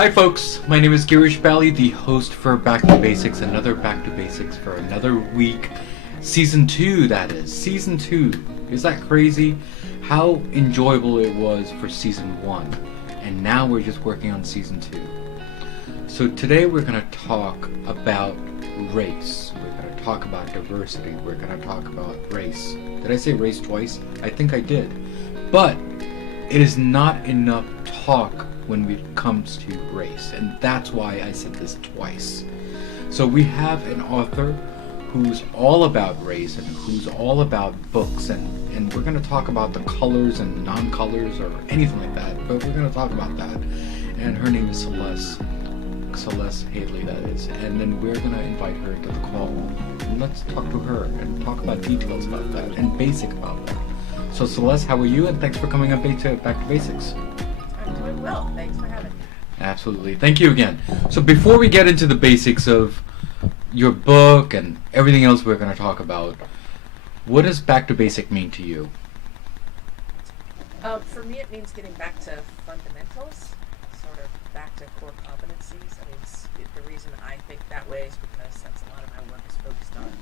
Hi folks, my name is Girish, Bali, the host for Back2Basics, another Back2Basics for another week. Season 2, that is. Season 2. Is that crazy? How enjoyable it was for Season 1. And now we're just working on Season 2. So today we're going to talk about race. We're going to talk about diversity. We're going to talk about race. Did I say race twice? I think I did. But it is not enough talk when it comes to race, and that's why I said this twice. So we have an author who's all about race and who's all about books, and we're going to talk about the colors and non-colors or anything like that, but we're going to talk about that. And her name is Celeste Headlee, that is. And then we're going to invite her to the call, and let's talk to her and talk about details about that and basic about that. So Celeste, how are you? And thanks for coming up to Back2Basics. I'm doing well. Thanks for having me. Absolutely. Thank you again. So before we get into the basics of your book and everything else we're going to talk about, what does Back2Basic mean to you? For me, it means getting back to fundamentals, sort of back to core competencies. I mean, the reason I think that way is because that's a lot of my work is focused on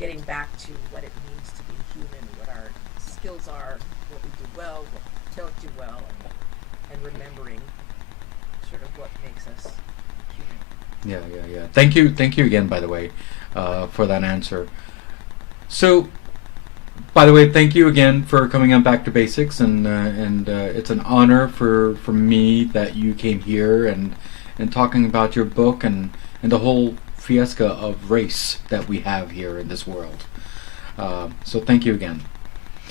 getting back to what it means to be human, what our skills are, what we do well, what we don't do well, and remembering sort of what makes us human. Yeah. Thank you again, by the way, for that answer. So, by the way, thank you again for coming on Back2Basics, and it's an honor for me that you came here and talking about your book and the whole fiasco of race that we have here in this world. So thank you again.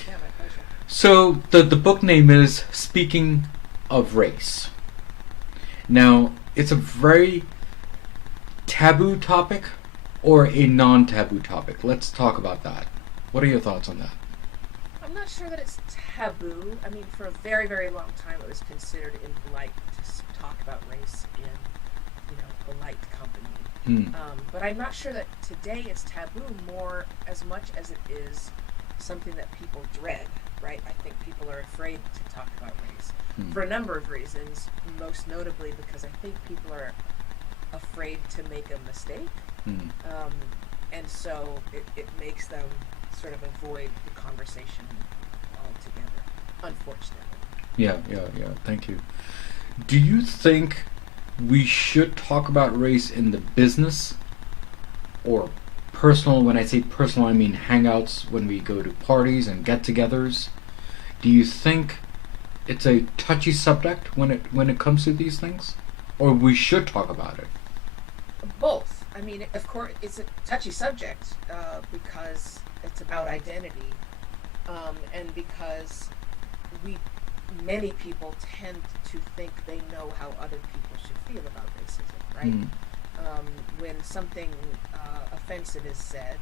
Yeah, my pleasure. So the book name is Speaking of Race. Now, it's a very taboo topic or a non-taboo topic. Let's talk about that. What are your thoughts on that? I'm not sure that it's taboo. I mean, for a very, very long time, it was considered impolite to talk about race in, polite company. But I'm not sure that today it's taboo more as much as it is something that people dread, right? I think people are afraid to talk about race for a number of reasons, most notably because I think people are afraid to make a mistake. And so it makes them sort of avoid the conversation altogether, unfortunately. Yeah. Thank you. Do you think we should talk about race in the business or personal? When I say personal, I mean hangouts, when we go to parties and get-togethers. Do you think it's a touchy subject when it comes to these things, or we should talk about it? Both. I mean, of course, it's a touchy subject because it's about identity, and because many people tend to think they know how other people should feel about racism, right? When something offensive is said,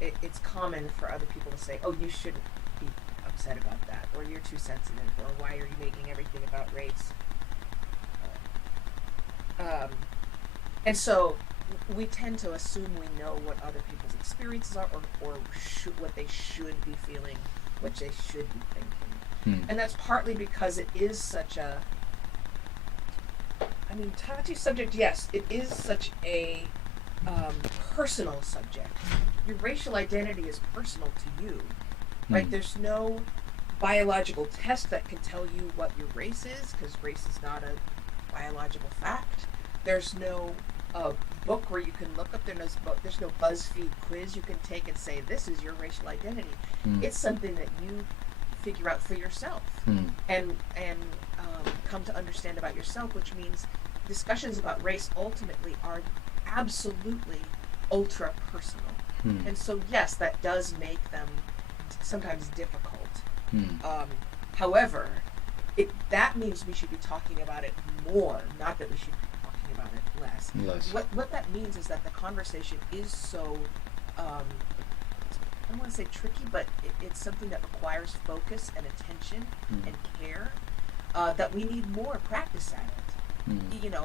it's common for other people to say, "Oh, you shouldn't be upset about that," or "You're too sensitive," or "Why are you making everything about race?" And so we tend to assume we know what other people's experiences are, or what they should be feeling, what they should be thinking. And that's partly because it is such a, touchy subject. Yes, it is such a personal subject. Your racial identity is personal to you, right? There's no biological test that can tell you what your race is, because race is not a biological fact. There's no book where you can look up. There's no BuzzFeed quiz you can take and say, this is your racial identity. It's something that you figure out for yourself and come to understand about yourself, which means discussions about race ultimately are absolutely ultra personal. And so yes, that does make them sometimes difficult. However, that means we should be talking about it more, not that we should be talking about it less. What that means is that the conversation is so, I don't want to say tricky, but it's something that requires focus and attention and care, that we need more practice at it.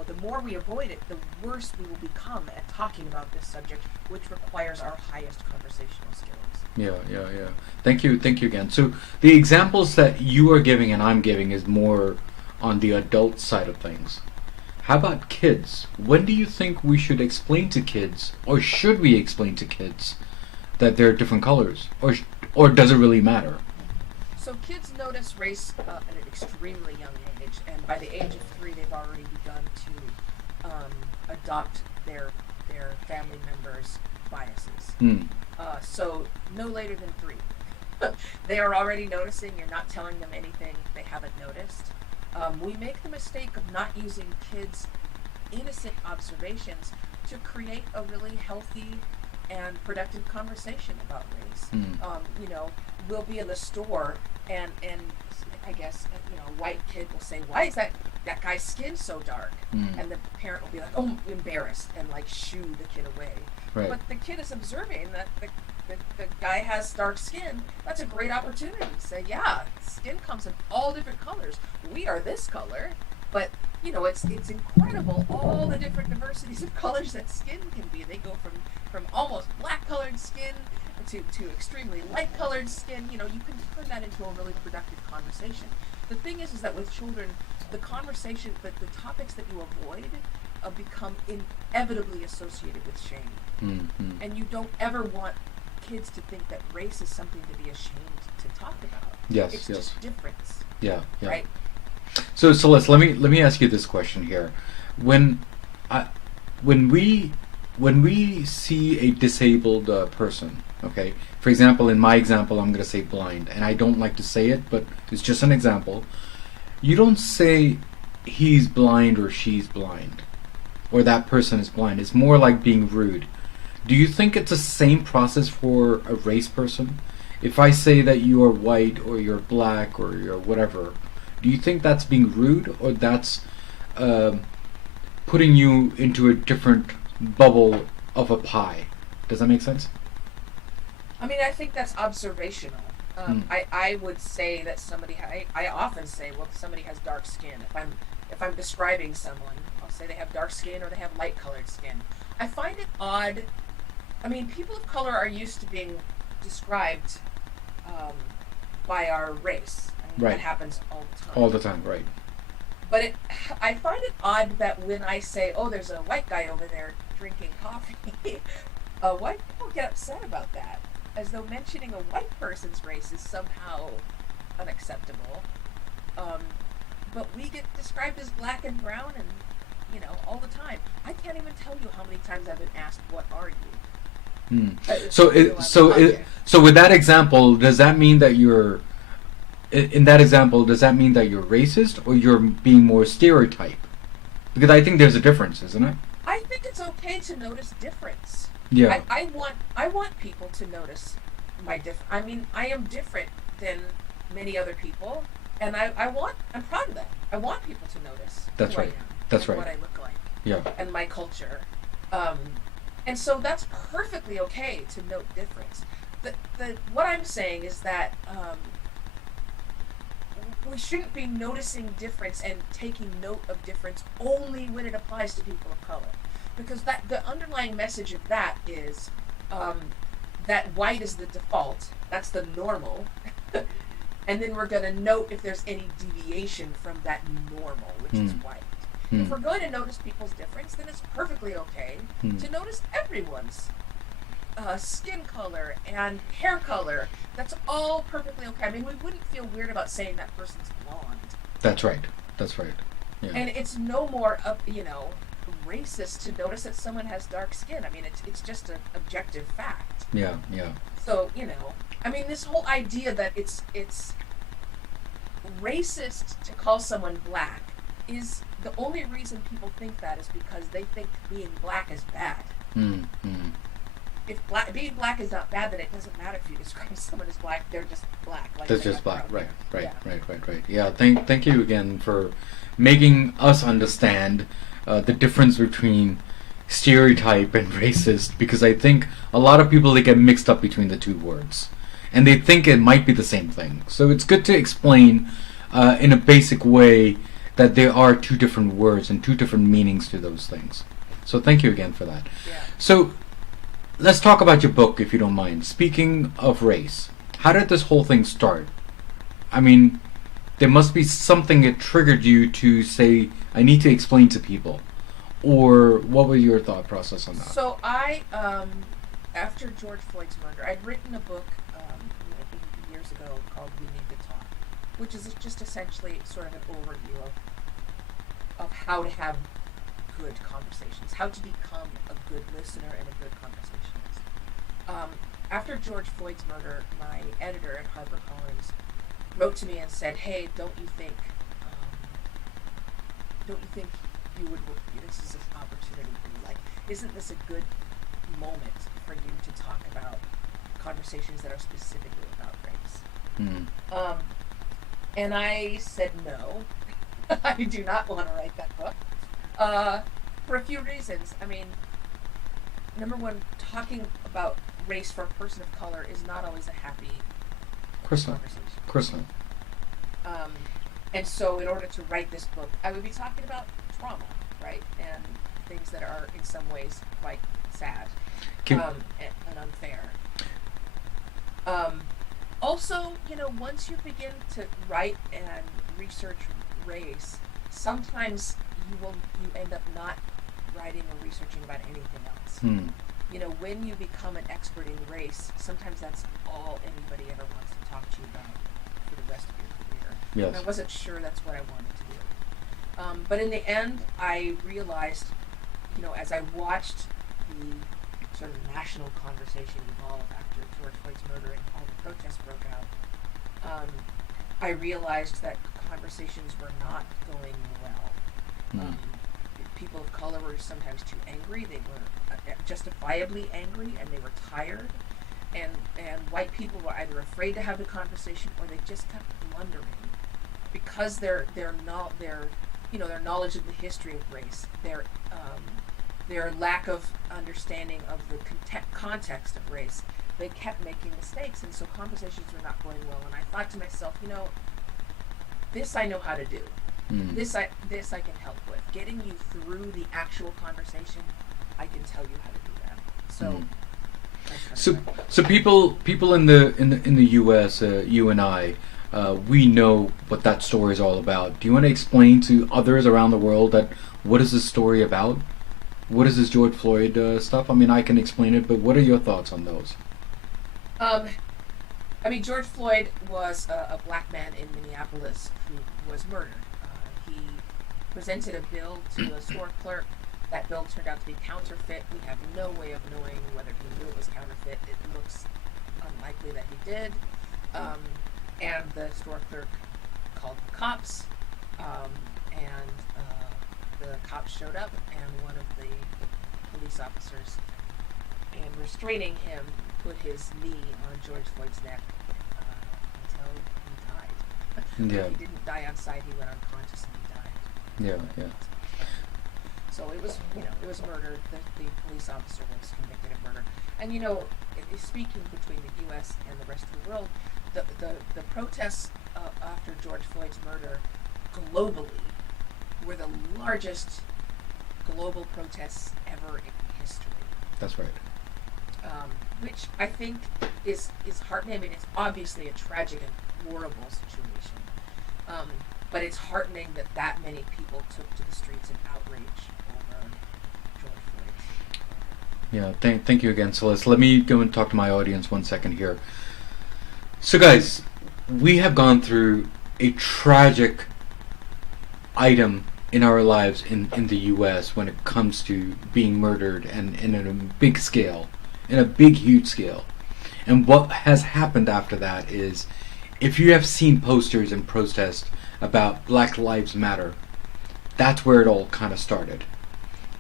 The more we avoid it, the worse we will become at talking about this subject, which requires our highest conversational skills. Yeah. Thank you again. So the examples that you are giving and I'm giving is more on the adult side of things. How about kids? When do you think we should explain to kids, or should we explain to kids, that there are different colors, or does it really matter? So kids notice race at an extremely young age, and by the age of 3, they've already begun to adopt their family members' biases. Mm. So no later than 3. They are already noticing. You're not telling them anything they haven't noticed. We make the mistake of not using kids' innocent observations to create a really healthy and productive conversation about race. You know, we'll be in the store and I guess, you know, a white kid will say, "Why is that guy's skin so dark?" And the parent will be like, "Oh, embarrassed," and like shoo the kid away. Right. But the kid is observing that the guy has dark skin. That's a great opportunity to say, "Yeah, skin comes in all different colors. We are this color." But you know, it's incredible all the different diversities of colors that skin can be. They go from almost black colored skin to extremely light colored skin. You know, you can turn that into a really productive conversation. The thing is that with children, the conversation, the topics that you avoid become inevitably associated with shame. And you don't ever want kids to think that race is something to be ashamed to talk about. Yes, it's yes. just difference. Yeah, yeah. Right? So Celeste, let me ask you this question here. When we see a disabled person, okay, for example, in my example, I'm going to say blind, and I don't like to say it, but it's just an example. You don't say he's blind or she's blind, or that person is blind. It's more like being rude. Do you think it's the same process for a race person? If I say that you are white or you're black or you're whatever, do you think that's being rude, or that's putting you into a different bubble of a pie? Does that make sense? I mean, I think that's observational. I would say that I often say, well, somebody has dark skin. If I'm describing someone, I'll say they have dark skin or they have light colored skin. I find it odd. I mean, people of color are used to being described by our race. I mean, Right. That happens all the time. All the time, right? But I find it odd that when I say, "Oh, there's a white guy over there drinking coffee," white people get upset about that, as though mentioning a white person's race is somehow unacceptable. But we get described as black and brown, and you know, all the time. I can't even tell you how many times I've been asked, "What are you?" So with that example, does that mean that you're in that example, does that mean that you're racist or you're being more stereotype? Because I think there's a difference, isn't it? I think it's okay to notice difference. Yeah. I want people to notice my I mean, I am different than many other people, and I'm proud of that. I want people to notice. That's who right. I am That's and right. What I look like. Yeah. And my culture. And so that's perfectly okay to note difference. What I'm saying is that we shouldn't be noticing difference and taking note of difference only when it applies to people of color, because that the underlying message of that is that white is the default, that's the normal, and then we're going to note if there's any deviation from that normal, which is white. If we're going to notice people's difference, then it's perfectly okay to notice everyone's skin color and hair color. That's all perfectly okay. I mean, we wouldn't feel weird about saying that person's blonde. That's right. That's right. Yeah. And it's no more racist to notice that someone has dark skin. I mean, it's just an objective fact. Yeah, yeah. So, I mean, this whole idea that it's racist to call someone black is the only reason people think that is because they think being black is bad. If being black is not bad, then it doesn't matter if you describe someone as black. They're just black. Like They're just black. Right. Yeah. Right. Yeah. Thank you again for making us understand the difference between stereotype and racist, because I think a lot of people, they get mixed up between the two words, and they think it might be the same thing. So it's good to explain in a basic way that there are two different words and two different meanings to those things. So thank you again for that. Yeah. So let's talk about your book, if you don't mind. Speaking of race, how did this whole thing start? I mean, there must be something that triggered you to say, I need to explain to people. Or what was your thought process on that? So I, after George Floyd's murder, I'd written a book years ago called We Need to Talk, which is just essentially sort of an overview of how to have good conversations, how to become a good listener and a good conversationalist. After George Floyd's murder, my editor at HarperCollins wrote to me and said, "Hey, don't you think you would? This is an opportunity for you. Like, isn't this a good moment for you to talk about conversations that are specifically about race?" And I said no. I do not want to write that book for a few reasons. I mean, number one, talking about race for a person of color is not always a happy conversation. Of course not. And so in order to write this book, I would be talking about trauma, right? And things that are in some ways quite sad and unfair. Also, once you begin to write and research race, sometimes you end up not writing or researching about anything else. When you become an expert in race, sometimes that's all anybody ever wants to talk to you about for the rest of your career. Yes. And I wasn't sure that's what I wanted to do. But in the end, I realized, as I watched the sort of national conversation evolve after George Floyd's murder and all the protests broke out, I realized that conversations were not going well. People of color were sometimes too angry. They were justifiably angry, and they were tired. And white people were either afraid to have the conversation, or they just kept blundering because their knowledge of the history of race, their lack of understanding of the context of race. They kept making mistakes, and so conversations were not going well. And I thought to myself, this I know how to do. This I can help with. Getting you through the actual conversation, I can tell you how to do that. So people in the U.S., you and I, we know what that story is all about. Do you want to explain to others around the world that what is this story about? What is this George Floyd stuff? I mean, I can explain it, but what are your thoughts on those? George Floyd was a black man in Minneapolis who was murdered. He presented a bill to a store clerk. That bill turned out to be counterfeit. We have no way of knowing whether he knew it was counterfeit. It looks unlikely that he did. And the store clerk called the cops, and the cops showed up, and one of the police officers, in restraining him, put his knee on George Floyd's neck until he died. Yeah. He didn't die on sight. He went unconscious and he died. Yeah. So it was murder. The police officer was convicted of murder. And speaking between the U.S. and the rest of the world, the protests after George Floyd's murder globally were the largest global protests ever in history. That's right. Which I think is heartening. I mean, it's obviously a tragic and horrible situation. But it's heartening that many people took to the streets in outrage over George Floyd. Yeah, thank you again, Celeste. Let me go and talk to my audience 1 second here. So guys, we have gone through a tragic item in our lives in the U.S. when it comes to being murdered and in a big scale, in a big, huge scale. And what has happened after that is, if you have seen posters and protests about Black Lives Matter, that's where it all kind of started.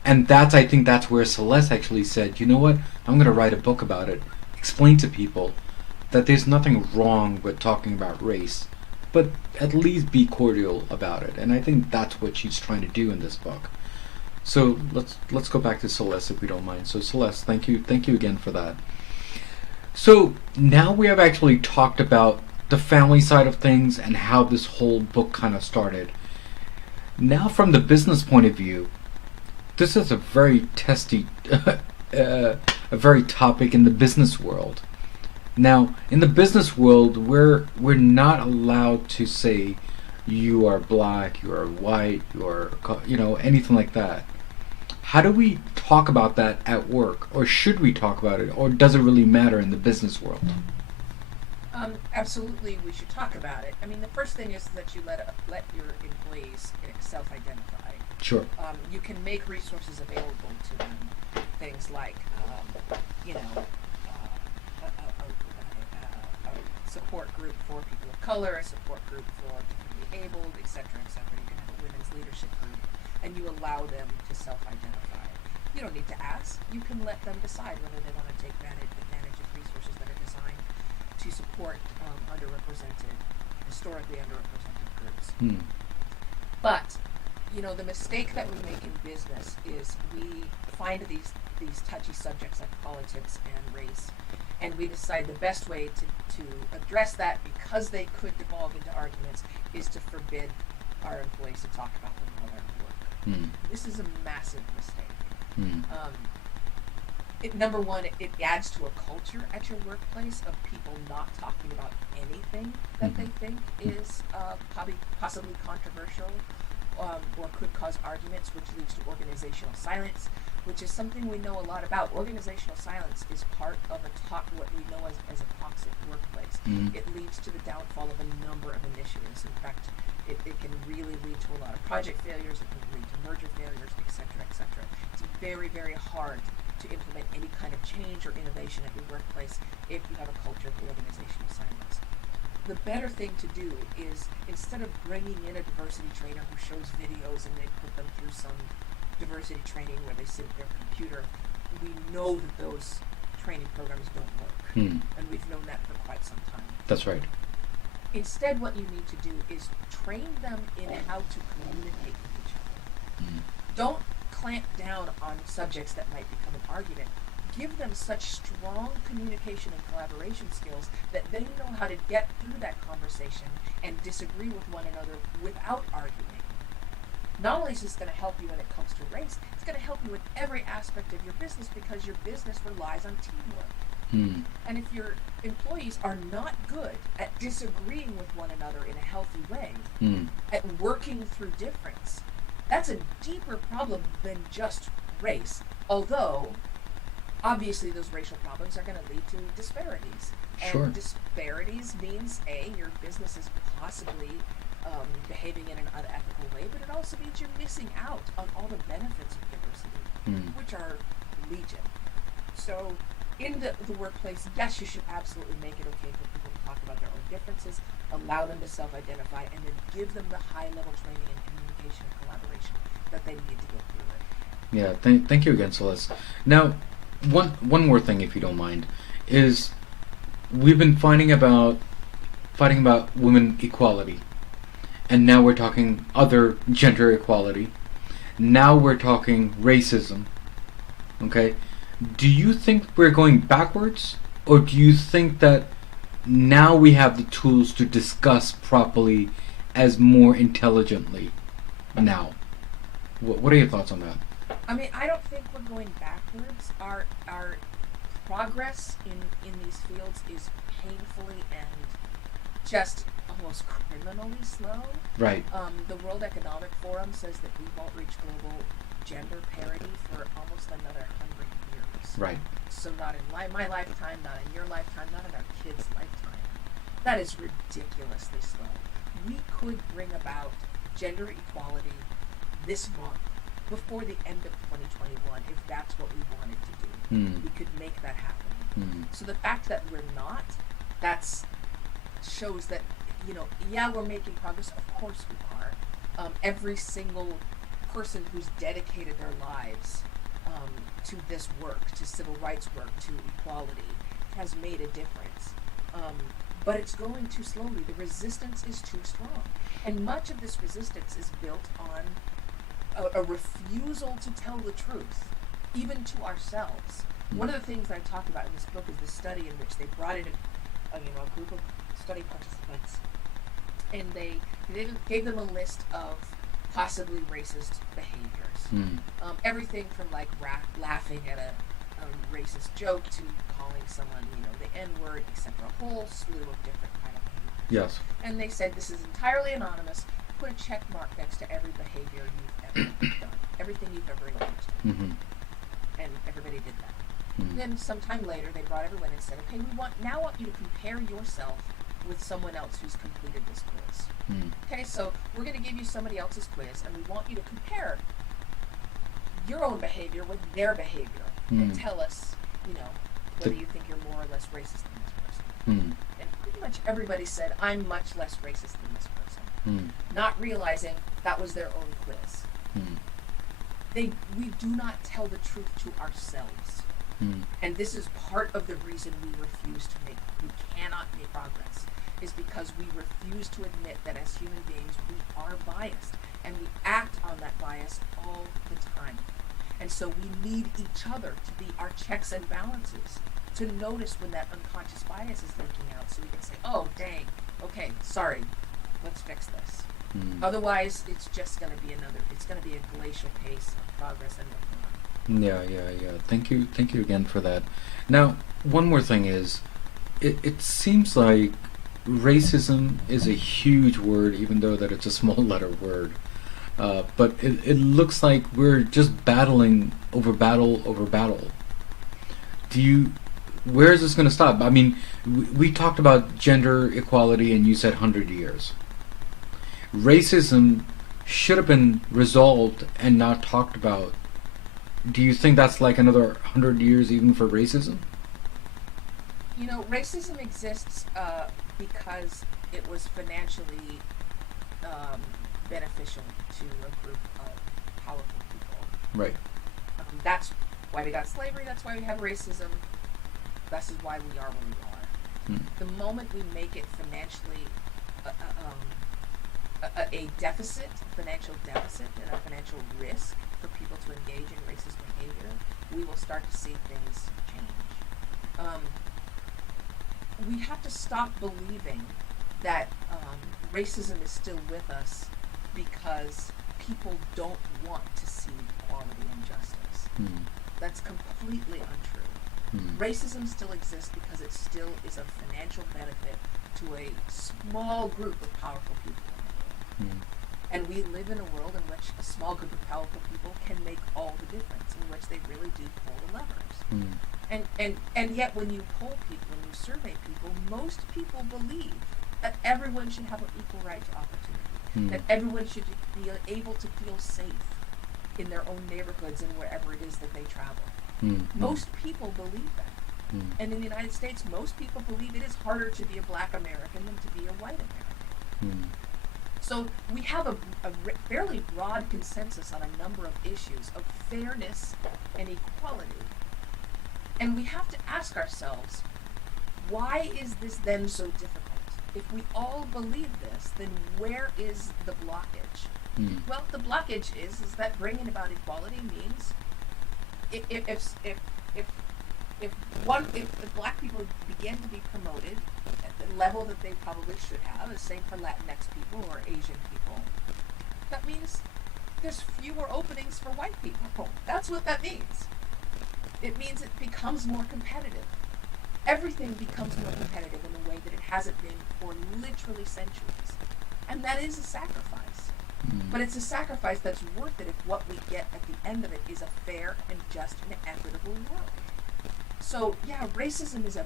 And I think that's where Celeste actually said, you know what, I'm going to write a book about it, explain to people that there's nothing wrong with talking about race, but at least be cordial about it. And I think that's what she's trying to do in this book. So let's go back to Celeste if we don't mind. So Celeste, thank you again for that. So now we have actually talked about the family side of things and how this whole book kind of started. Now from the business point of view, this is a very testy, a very topic in the business world. Now, in the business world, we're not allowed to say you are black, you are white, you are, anything like that. How do we talk about that at work? Or should we talk about it? Or does it really matter in the business world? Absolutely, we should talk about it. I mean, the first thing is that you let your employees self-identify. Sure. You can make resources available to them. Things like, you know, a support group for people of color, a support group for differently abled, etc., etc. You can have a women's leadership group, and you allow them to self-identify. You don't need to ask. You can let them decide whether they want to take advantage of resources that are designed to support historically underrepresented groups. But, the mistake that we make in business is we find these touchy subjects like politics and race, and we decide the best way to address that, because they could devolve into arguments, is to forbid our employees to talk about them while they're at work. This is a massive mistake. Number one, it adds to a culture at your workplace of people not talking about anything that they think is possibly controversial, or could cause arguments, which leads to organizational silence, which is something we know a lot about. Organizational silence is part of what we know as a toxic workplace. It leads to the downfall of a number of initiatives. In fact, it can really lead to a lot of project failures, it can lead to merger failures, etc., etc. It's very, very hard to implement any kind of change or innovation at your workplace if you have a culture of organizational silence. The better thing to do is, instead of bringing in a diversity trainer who shows videos and they put them through some diversity training where they sit at their computer, we know that those training programs don't work. And we've known that for quite some time. That's right. Instead, what you need to do is train them in how to communicate with each other. Don't clamp down on subjects that might become an argument. Give them such strong communication and collaboration skills that they know how to get through that conversation and disagree with one another without arguing. Not only is this going to help you when it comes to race, it's going to help you in every aspect of your business, because your business relies on teamwork. And if your employees are not good at disagreeing with one another in a healthy way, at working through difference, that's a deeper problem than just race. Although, obviously, those racial problems are going to lead to disparities. Sure. And disparities means, A, your business is possibly behaving in an unethical way, but it also means you're missing out on all the benefits of diversity, which are legion. So, in the workplace, yes, you should absolutely make it okay for people to talk about their own differences, allow them to self-identify, and then give them the high-level training and communication and collaboration that they need to go through it. Yeah, thank you again, Celeste. Now, one more thing, if you don't mind, is we've been fighting about women equality, and now we're talking other gender equality. Now we're talking racism. Okay? Do you think we're going backwards, or do you think that now we have the tools to discuss properly as more intelligently now? What are your thoughts on that? I mean, I don't think we're going backwards. Our progress in these fields is painfully and just almost criminally slow. Right. The World Economic Forum says that we won't reach global gender parity for almost another 100 years. Right. So not in my lifetime, not in your lifetime, not in our kids' lifetime. That is ridiculously slow. We could bring about gender equality this month, before the end of 2021, if that's what we wanted to do. We could make that happen. So the fact that we're not, shows that, we're making progress. Of course we are. Every single person who's dedicated their lives to this work, to civil rights work, to equality, has made a difference. But it's going too slowly. The resistance is too strong. And much of this resistance is built on a refusal to tell the truth, even to ourselves. One of the things I talk about in this book is the study in which they brought in a group of study participants, and they gave them a list of possibly racist behaviors. Everything from like laughing at a racist joke to calling someone, the N-word, etc. A whole slew of different kind of behaviors. Yes. And they said, this is entirely anonymous. Put a check mark next to every behavior you've ever done, everything you've ever engaged in. Mm-hmm. And everybody did that. Mm-hmm. Then sometime later, they brought everyone in and said, okay, we want you to compare yourself with someone else who's completed this quiz. Mm-hmm. Okay, so we're going to give you somebody else's quiz, and we want you to compare your own behavior with their behavior and tell us, whether you think you're more or less racist than this person. Mm-hmm. And pretty much everybody said, I'm much less racist than this person, not realizing that was their own quiz. Mm-hmm. We do not tell the truth to ourselves. Mm-hmm. And this is part of the reason we cannot make progress, is because we refuse to admit that as human beings we are biased, and we act on that bias all the time. And so we need each other to be our checks and balances, to notice when that unconscious bias is leaking out, so we can say, oh, dang, okay, sorry, let's fix this. Otherwise, it's just going to be a glacial pace of progress and nothing. Yeah. Thank you again for that. Now, one more thing is, it seems like racism is a huge word, even though that it's a small letter word. But it looks like we're just battling over battle. Where is this going to stop? I mean, we talked about gender equality, and you said 100 years. Racism should have been resolved and not talked about. Do you think that's like another 100 years even for racism? Racism exists because it was financially beneficial to a group of powerful people. Right. That's why we got slavery. That's why we have racism. This is why we are where we are. The moment we make it financially a deficit, financial deficit, and a financial risk for people to engage in racist behavior, we will start to see things change. We have to stop believing that racism is still with us because people don't want to see equality and justice. That's completely untrue. Racism still exists because it still is a financial benefit to a small group of powerful people. And we live in a world in which a small group of powerful people can make all the difference, in which they really do pull the levers. And yet when you poll people, when you survey people, most people believe that everyone should have an equal right to opportunity, that everyone should be able to feel safe in their own neighborhoods and wherever it is that they travel. Most people believe that. And in the United States, most people believe it is harder to be a black American than to be a white American. So we have a fairly broad consensus on a number of issues of fairness and equality. And we have to ask ourselves, why is this then so difficult? If we all believe this, then where is the blockage? Well, the blockage is that bringing about equality means if black people begin to be promoted at the level that they probably should have, same for Latinx people or Asian people, that means there's fewer openings for white people. That's what that means. It means it becomes more competitive. Everything becomes more competitive in a way that it hasn't been for literally centuries. And that is a sacrifice. But it's a sacrifice that's worth it if what we get at the end of it is a fair and just and equitable world. So yeah, racism is a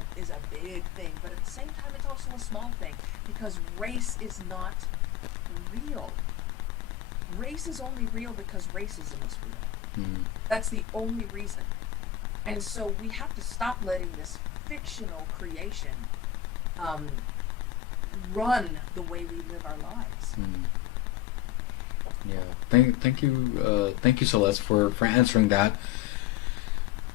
big thing, but at the same time it's also a small thing, because race is not real. Race is only real because racism is real. That's the only reason. And so we have to stop letting this fictional creation run the way we live our lives. Yeah, thank you, Celeste, for answering that.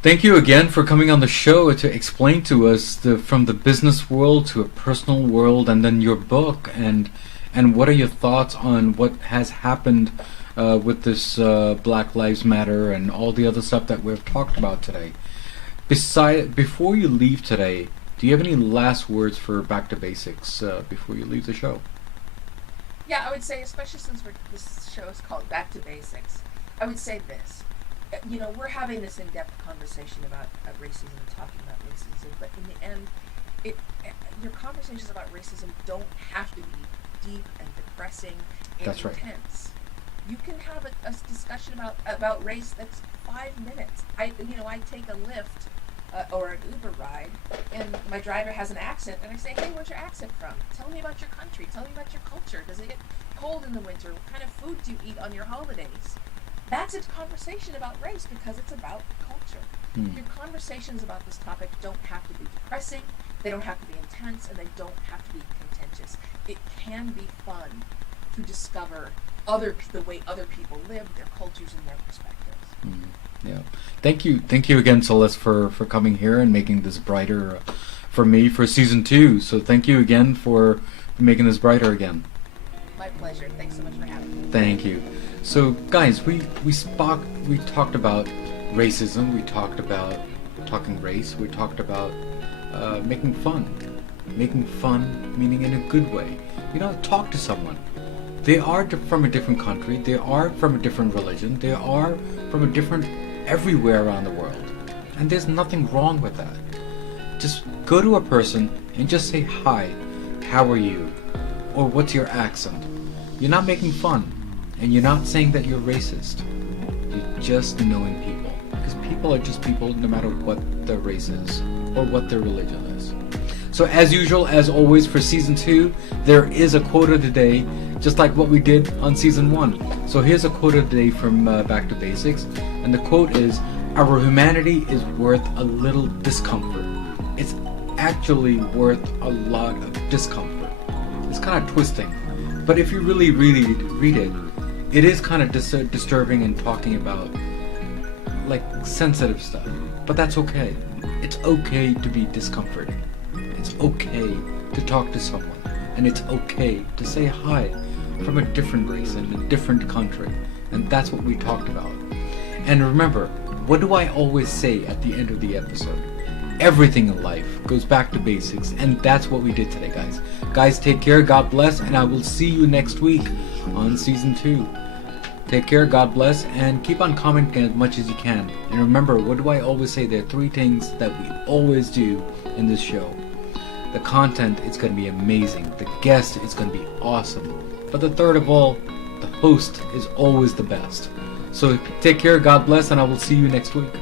Thank you again for coming on the show to explain to us from the business world to a personal world, and then your book, and what are your thoughts on what has happened with this Black Lives Matter and all the other stuff that we've talked about today. Before you leave today, do you have any last words for Back to Basics before you leave the show? Yeah, I would say, especially since this show is called Back to Basics, I would say this. We're having this in-depth conversation about racism and talking about racism, but in the end, it, your conversations about racism don't have to be deep and depressing and That's right. intense. You can have a discussion about race that's 5 minutes. I take a Lyft or an Uber ride, and my driver has an accent, and I say, "Hey, where's your accent from? Tell me about your country. Tell me about your culture. Does it get cold in the winter? What kind of food do you eat on your holidays?" That's a conversation about race because it's about culture. Your conversations about this topic don't have to be depressing, they don't have to be intense, and they don't have to be contentious. It can be fun to discover the way other people live, their cultures, and their perspectives. Yeah. Thank you again, Celeste, for coming here and making this brighter for me for season 2. So thank you again for making this brighter again. My pleasure. Thanks so much for having me. Thank you. So guys, we talked about racism, we talked about talking race, we talked about making fun meaning in a good way. Talk to someone. They are from a different country, they are from a different religion, they are from a different everywhere around the world, and there's nothing wrong with that. Just go to a person and just say, "Hi, how are you?" or "What's your accent?" You're not making fun, and you're not saying that you're racist. You're just knowing people, because people are just people no matter what their race is or what their religion is. So as usual, as always, for season 2, there is a quote of the day, just like what we did on season 1. So here's a quote of the day from Back to Basics, and the quote is, "Our humanity is worth a little discomfort." It's actually worth a lot of discomfort. It's kind of twisting, but if you really read it, it is kind of disturbing and talking about like sensitive stuff. But that's okay. It's okay to be discomforted. It's okay to talk to someone, and it's okay to say hi from a different race in a different country, and that's what we talked about. And remember, what do I always say at the end of the episode? Everything in life goes back to basics, and that's what we did today, guys. Guys, take care, God bless, and I will see you next week on season 2. Take care, God bless, and keep on commenting as much as you can. And remember, what do I always say? There are 3 things that we always do in this show. The content is going to be amazing. The guest is going to be awesome. But the third of all, the host is always the best. So take care, God bless, and I will see you next week.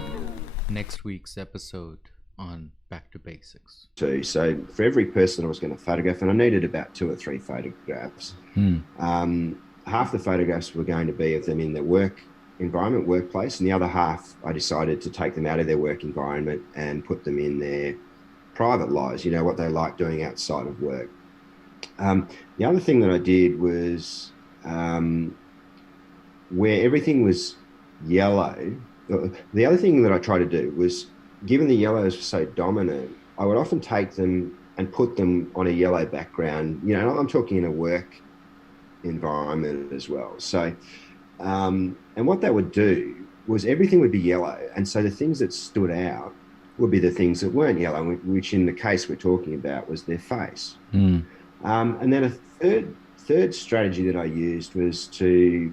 Next week's episode on Back to Basics. So for every person I was going to photograph, and I needed about 2 or 3 photographs, half the photographs were going to be of them in their work environment, workplace, and the other half I decided to take them out of their work environment and put them in their private lives, what they like doing outside of work. The other thing that I did was where everything was yellow, the other thing that I tried to do was, given the yellows were so dominant, I would often take them and put them on a yellow background. I'm talking in a work environment as well. So, and what that would do was everything would be yellow. And so the things that stood out would be the things that weren't yellow, which in the case we're talking about was their face. And then a third strategy that I used was to